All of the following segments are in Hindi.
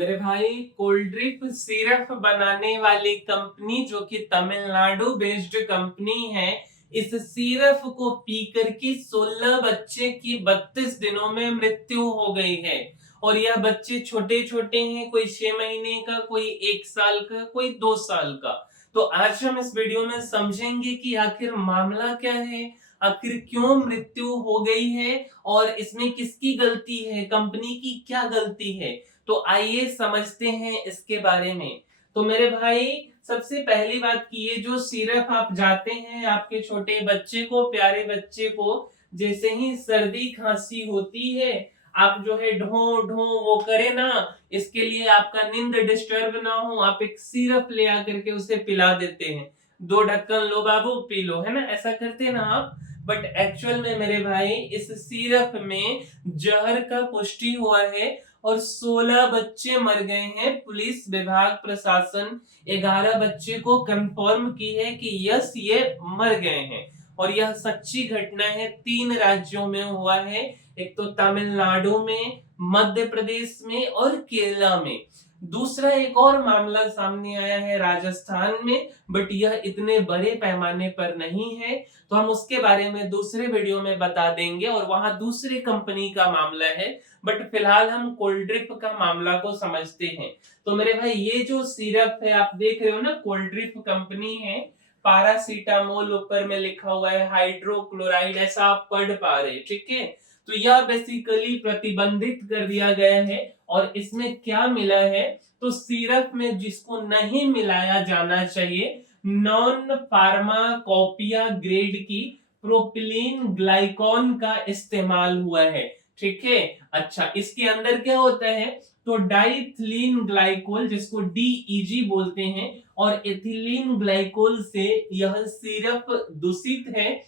मेरे भाई कोल्ड ड्रिंक सिरप बनाने वाली कंपनी जो कि तमिलनाडु बेस्ड कंपनी है, इस सिरप को पी करके 16 बच्चे की 32 दिनों में मृत्यु हो गई है। और यह बच्चे छोटे छोटे हैं, कोई 6 महीने का, कोई 1 साल का, कोई 2 साल का। तो आज हम इस वीडियो में समझेंगे कि आखिर मामला क्या है, आखिर क्यों मृत्यु हो गई है और इसमें किसकी गलती है, कंपनी की क्या गलती है। तो आइए समझते हैं इसके बारे में। तो मेरे भाई, सबसे पहली बात की ये जो सिरप आप जाते हैं आपके छोटे बच्चे को, प्यारे बच्चे को जैसे ही सर्दी खांसी होती है, आप जो है ढो ढो वो करे ना, इसके लिए आपका नींद डिस्टर्ब ना हो, आप एक सिरप ले आकर के उसे पिला देते हैं। 2 ढक्कन लो बाबू पी लो, है ना, ऐसा करते ना आप। बट एक्चुअल में मेरे भाई इस सिरप में जहर का पुष्टि हुआ है और 16 बच्चे मर गए हैं। पुलिस विभाग प्रशासन 11 बच्चे को कंफर्म की है कि यस ये मर गए हैं। और यह सच्ची घटना है, 3 राज्यों में हुआ है। एक तो तमिलनाडु में, मध्य प्रदेश में और केरला में। दूसरा एक और मामला सामने आया है राजस्थान में, बट यह इतने बड़े पैमाने पर नहीं है, तो हम उसके बारे में दूसरे वीडियो में बता देंगे और वहां दूसरे कंपनी का मामला है। बट फिलहाल हम कोल्ड ड्रिंक का मामला को समझते हैं। तो मेरे भाई ये जो सिरप है आप देख रहे हो ना, कोल्ड ड्रिंक कंपनी है, पारासीटामोल ऊपर में लिखा हुआ है, हाइड्रोक्लोराइड ऐसा आप पढ़ पा रहे, ठीक है। तो यह बेसिकली प्रतिबंधित कर दिया गया है। और इसमें क्या मिला है, तो सिरप में जिसको नहीं मिलाया जाना चाहिए, नॉन फार्माकोपिया ग्रेड की प्रोपिलीन ग्लाइकॉन का इस्तेमाल हुआ है, ठीक है। अच्छा, इसके अंदर क्या होता है, तो डाइथिलीन ग्लाइकोल जिसको डीईजी बोलते हैं, और एथिलीन ग्लाइकोल से यह सिरप दूषित है।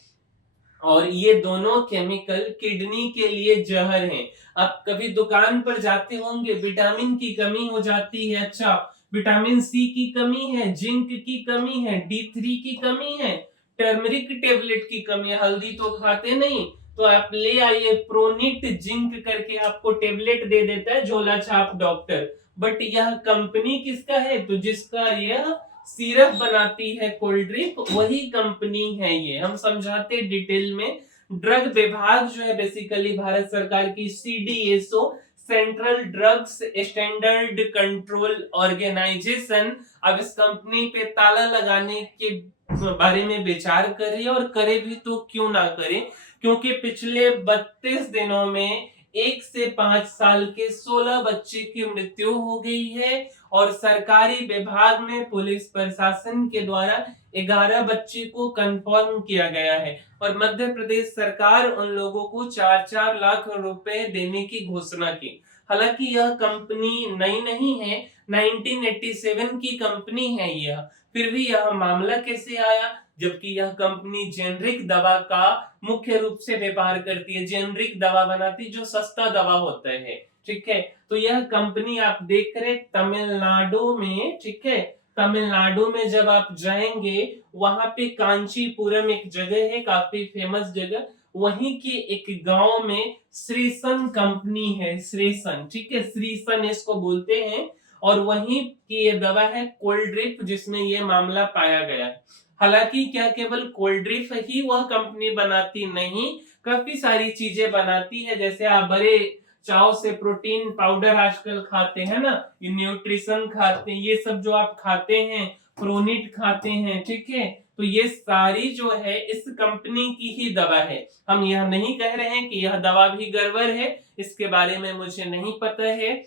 और ये दोनों केमिकल किडनी के लिए जहर हैं। आप कभी दुकान पर जाते होंगे, विटामिन की कमी हो जाती है, अच्छा विटामिन सी की कमी है, जिंक की कमी है, D3 की कमी है, टर्मरिक टेबलेट की कमी है, हल्दी तो खाते नहीं, तो आप ले आइए प्रोनिट जिंक करके आपको टेबलेट दे देता है झोला छाप डॉक्टर। बट यह कंपनी किसका है, तो जिसका यह सिरप बनाती है कोल्ड ड्रिंक, वही कंपनी है ये। हम समझाते डिटेल में। ड्रग विभाग जो है बेसिकली भारत सरकार की CDSO, central drugs standard control organisation, अब इस कंपनी पे ताला लगाने के बारे में विचार कर रही है। और करे भी तो क्यों ना करे, क्योंकि पिछले 32 दिनों में 1 से 5 साल के 16 बच्चे की मृत्यु हो गई है। और सरकारी विभाग में पुलिस प्रशासन के द्वारा 11 बच्चे को कंफर्म किया गया है। और मध्य प्रदेश सरकार उन लोगों को 4-4 लाख रुपए देने की घोषणा की। हालांकि यह कंपनी नई नहीं है, 1987 की कंपनी है यह। फिर भी यह मामला कैसे आया, जबकि यह कंपनी जेनरिक दवा का मुख्य रूप से व्यापार करती है, जेनरिक दवा बनाती जो सस्ता दवा होता है, ठीक है। तो यह कंपनी आप देख रहे तमिलनाडु में, ठीक है। तमिलनाडु में जब आप जाएंगे, वहां पे कांचीपुरम एक जगह है, काफी फेमस जगह, वहीं के एक गांव में श्रीसन कंपनी है, श्रीसन, ठीक है, श्रीसन इसको बोलते हैं। और वहीं की ये दवा है कोल्ड ड्रिंक जिसमें ये मामला पाया गया है। हालांकि क्या केवल कोल्ड ड्रिंक ही वह कंपनी बनाती नहीं, काफी सारी चीजें बनाती है। जैसे आप बड़े चाव से प्रोटीन पाउडर आजकल खाते हैं ना, ये न्यूट्रिशन खाते हैं, ये सब जो आप खाते हैं, प्रोनिट खाते हैं, ठीक है। तो ये सारी जो है इस कंपनी की ही दवा है। हम यह नहीं कह रहे हैं कि यह दवा भी गड़बड़ है, इसके बारे में मुझे नहीं पता है,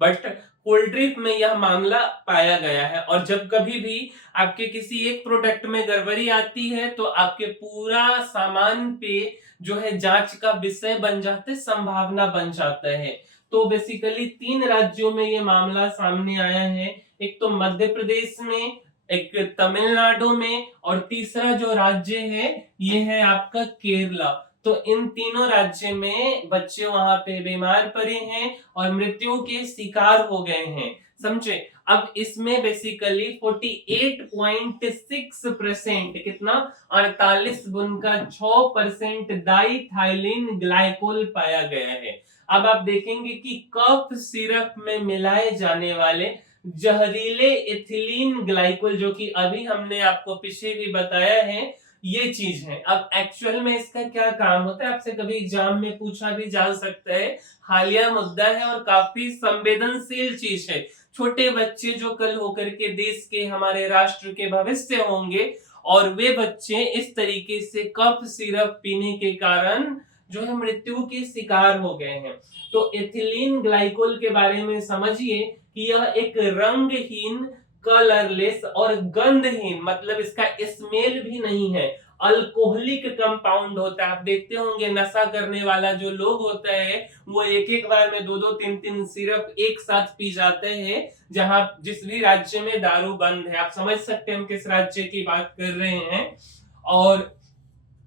बट कोल्ड ड्रिंक में यह मामला पाया गया है। और जब कभी भी आपके किसी एक प्रोडक्ट में गड़बड़ी आती है, तो आपके पूरा सामान पे जो है जांच का विषय बन जाता है, संभावना बन जाता है। तो बेसिकली 3 राज्यों में ये मामला सामने आया है, एक तो मध्य प्रदेश में, एक तमिलनाडु में, और तीसरा जो राज्य है ये है आपका केरला। तो इन तीनों राज्य में बच्चे वहां पे बीमार पड़े हैं और मृत्यु के शिकार हो गए हैं, समझे। अब इसमें बेसिकली 48.6% कितना, 48.6% डाइथाइलिन ग्लाइकोल पाया गया है। अब आप देखेंगे कि कफ सिरप में मिलाए जाने वाले जहरीले एथिलीन ग्लाइकोल, जो कि अभी हमने आपको पीछे भी बताया है, ये चीज है। अब एक्चुअल में इसका क्या काम होता है, आपसे कभी एग्जाम में पूछा भी जा सकता है, हालिया मुद्दा है और काफी संवेदनशील चीज है। छोटे बच्चे जो कल होकर के देश के, हमारे राष्ट्र के भविष्य होंगे, और वे बच्चे इस तरीके से कफ सिरप पीने के कारण जो है मृत्यु के शिकार हो गए हैं। तो एथिलीन ग्लाइकोल के बारे में समझिए कि यह एक रंगहीन, कलरलेस और गंधहीन, मतलब इसका स्मेल भी नहीं है, अल्कोहलिक कंपाउंड होता है। आप देखते होंगे नशा करने वाला जो लोग होता है वो एक एक बार में दो दो तीन तीन सिरप एक साथ पी जाते हैं। जहां जिस भी राज्य में दारू बंद है, आप समझ सकते हैं हम किस राज्य की बात कर रहे हैं। और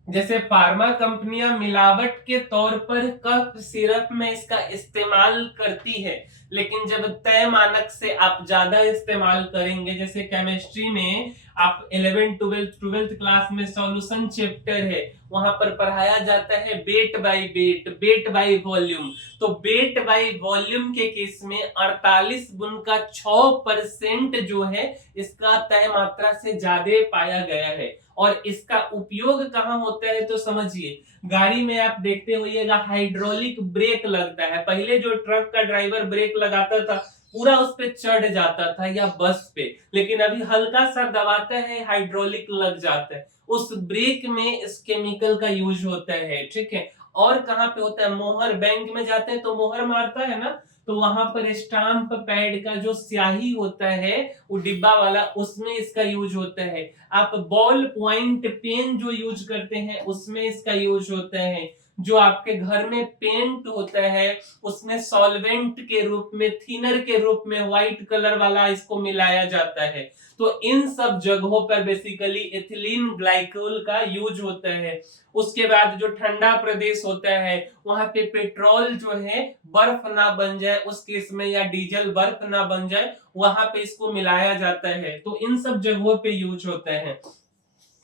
जैसे फार्मा कंपनियां मिलावट के तौर पर कफ सिरप में इसका इस्तेमाल करती है, लेकिन जब तय मानक से आप ज्यादा इस्तेमाल करेंगे, जैसे केमिस्ट्री में आप 11 12th क्लास में सॉल्यूशन चैप्टर है, वहां पर पढ़ाया जाता है weight by weight, weight by volume. तो वेट बाय वॉल्यूम के केस में 48.6% जो है इसका तय मात्रा से ज्यादा पाया गया है। और इसका उपयोग कहाँ होता है तो समझिए, गाड़ी में आप देखते होइएगा हाइड्रोलिक ब्रेक लगता है। पहले जो ट्रक का ड्राइवर ब्रेक लगाता था पूरा उस पे चढ़ जाता था, या बस पे, लेकिन अभी हल्का सा दबाता है हाइड्रोलिक लग जाता है। उस ब्रेक में इस केमिकल का यूज होता है, ठीक है। और कहाँ पे होता है, मोहर, बैंक में जाते हैं तो मोहर मारता है ना, तो वहां पर स्टाम्प पैड का जो स्याही होता है वो डिब्बा वाला, उसमें इसका यूज होता है। आप बॉल पॉइंट पेन जो यूज करते हैं उसमें इसका यूज होता है। जो आपके घर में पेंट होता है उसमें सॉल्वेंट के रूप में, थिनर के रूप में व्हाइट कलर वाला इसको मिलाया जाता है। तो इन सब जगहों पर बेसिकली एथिलीन ग्लाइकोल का यूज होता है। उसके बाद जो ठंडा प्रदेश होता है वहां पे पेट्रोल जो है बर्फ ना बन जाए उस केस में, या डीजल बर्फ ना बन जाए, वहां पे इसको मिलाया जाता है। तो इन सब जगहों पे यूज होता है।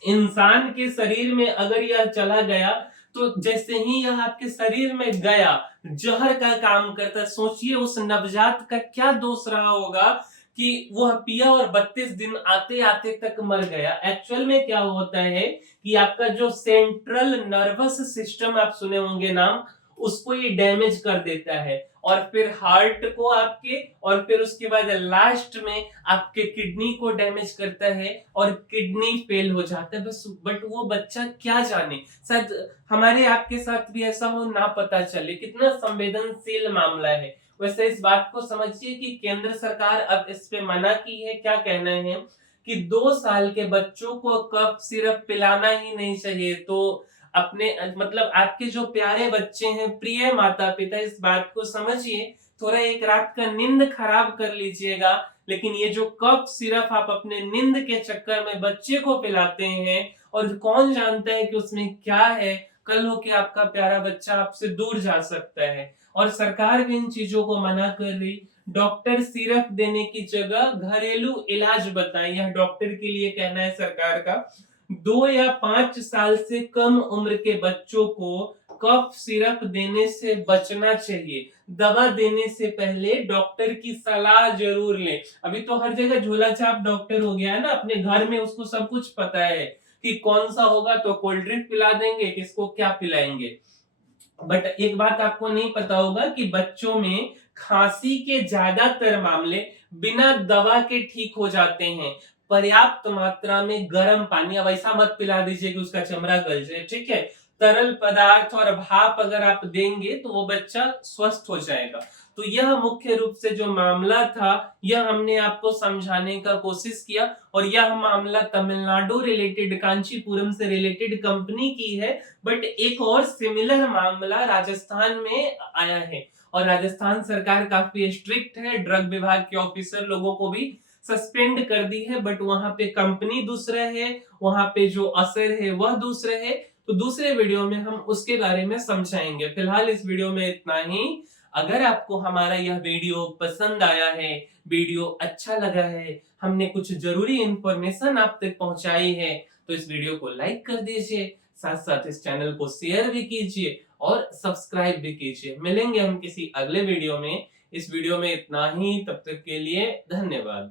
इंसान के शरीर में अगर यह चला गया तो जैसे ही यह आपके शरीर में गया, जहर का काम करता, सोचिए उस नवजात का क्या दोष रहा होगा कि वह पिया और 32 दिन आते आते तक मर गया। एक्चुअल में क्या होता है कि आपका जो सेंट्रल नर्वस सिस्टम, आप सुने होंगे नाम, उसको ये डैमेज कर देता है, और फिर हार्ट को आपके, और फिर उसके बाद लास्ट में आपके किडनी को डैमेज करता है और किडनी फेल हो जाता है। बस, बट वो बच्चा क्या जाने, शायद हमारे आपके साथ भी ऐसा हो ना पता चले। कितना संवेदनशील मामला है। वैसे इस बात को समझिए कि केंद्र सरकार अब इस पे मना की है। क्या कहना है कि 2 साल के बच्चों को कफ सिरप पिलाना ही नहीं चाहिए। तो अपने, मतलब आपके जो प्यारे बच्चे हैं, प्रिय माता पिता, इस बात को समझिए, थोड़ा एक रात का नींद खराब कर लीजिएगा, लेकिन ये जो कफ सिरप आप अपने नींद के चक्कर में बच्चे को पिलाते हैं, और कौन जानता है कि उसमें क्या है, कल हो के आपका प्यारा बच्चा आपसे दूर जा सकता है। और सरकार भी इन चीजों को मना कर रही। डॉक्टर सिरप देने की जगह घरेलू इलाज बताएं, यह डॉक्टर के लिए कहना है सरकार का। 2 या 5 साल से कम उम्र के बच्चों को कफ सिरप देने से बचना चाहिए। दवा देने से पहले डॉक्टर की सलाह जरूर लें। अभी तो हर जगह झोला छाप डॉक्टर हो गया है ना, अपने घर में उसको सब कुछ पता है कि कौन सा होगा तो कोल्ड ड्रिंक पिला देंगे, किसको क्या पिलाएंगे। बट एक बात आपको नहीं पता होगा कि बच्चों में खांसी के ज्यादातर मामले बिना दवा के ठीक हो जाते हैं। पर्याप्त मात्रा में गर्म पानी, अब ऐसा मत पिला दीजिए कि उसका चमड़ा गल जाए, ठीक है। तरल पदार्थ और भाप अगर आप देंगे तो वो बच्चा स्वस्थ हो जाएगा। तो यह मुख्य रूप से जो मामला था, यह हमने आपको समझाने का कोशिश किया। और यह मामला तमिलनाडु रिलेटेड, कांचीपुरम से रिलेटेड कंपनी की है। बट एक और सिमिलर मामला राजस्थान में आया है, और राजस्थान सरकार काफी स्ट्रिक्ट है, ड्रग विभाग के ऑफिसर लोगों को भी सस्पेंड कर दी है। बट वहां पे कंपनी दूसरा है, वहां पे जो असर है वह दूसरा है। तो दूसरे वीडियो में हम उसके बारे में समझाएंगे। फिलहाल इस वीडियो में इतना ही। अगर आपको हमारा यह वीडियो पसंद आया है, वीडियो अच्छा लगा है, हमने कुछ जरूरी इंफॉर्मेशन आप तक पहुंचाई है, तो इस वीडियो को लाइक कर दीजिए, साथ साथ इस चैनल को शेयर भी कीजिए। और सब्सक्राइब भी कीजिए। मिलेंगे हम किसी अगले वीडियो में। इस वीडियो में इतना ही, तब तक के लिए धन्यवाद।